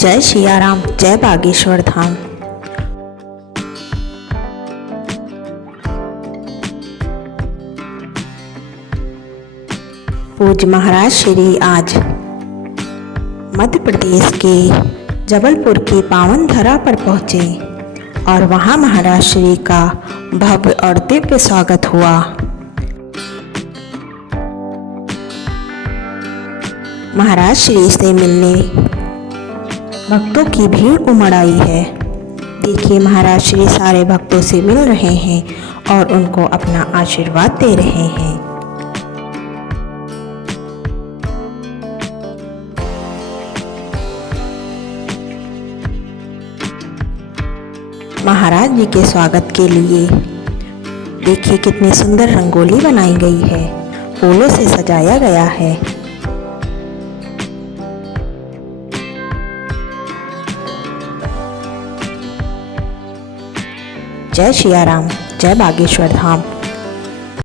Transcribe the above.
जय सियाराम, जय बागेश्वर धाम। पूज्य महाराज श्री आज मध्य प्रदेश के जबलपुर की पावन धरा पर पहुँचे और वहाँ महाराज श्री का भव्य और दिव्य स्वागत हुआ। महाराज श्री से मिलने भक्तों की भीड़ उमड़ आई है। देखिए, महाराज श्री सारे भक्तों से मिल रहे हैं और उनको अपना आशीर्वाद दे रहे हैं। महाराज जी के स्वागत के लिए देखिए कितनी सुंदर रंगोली बनाई गई है, फूलों से सजाया गया है। जय सियाराम, जय बागेश्वर धाम।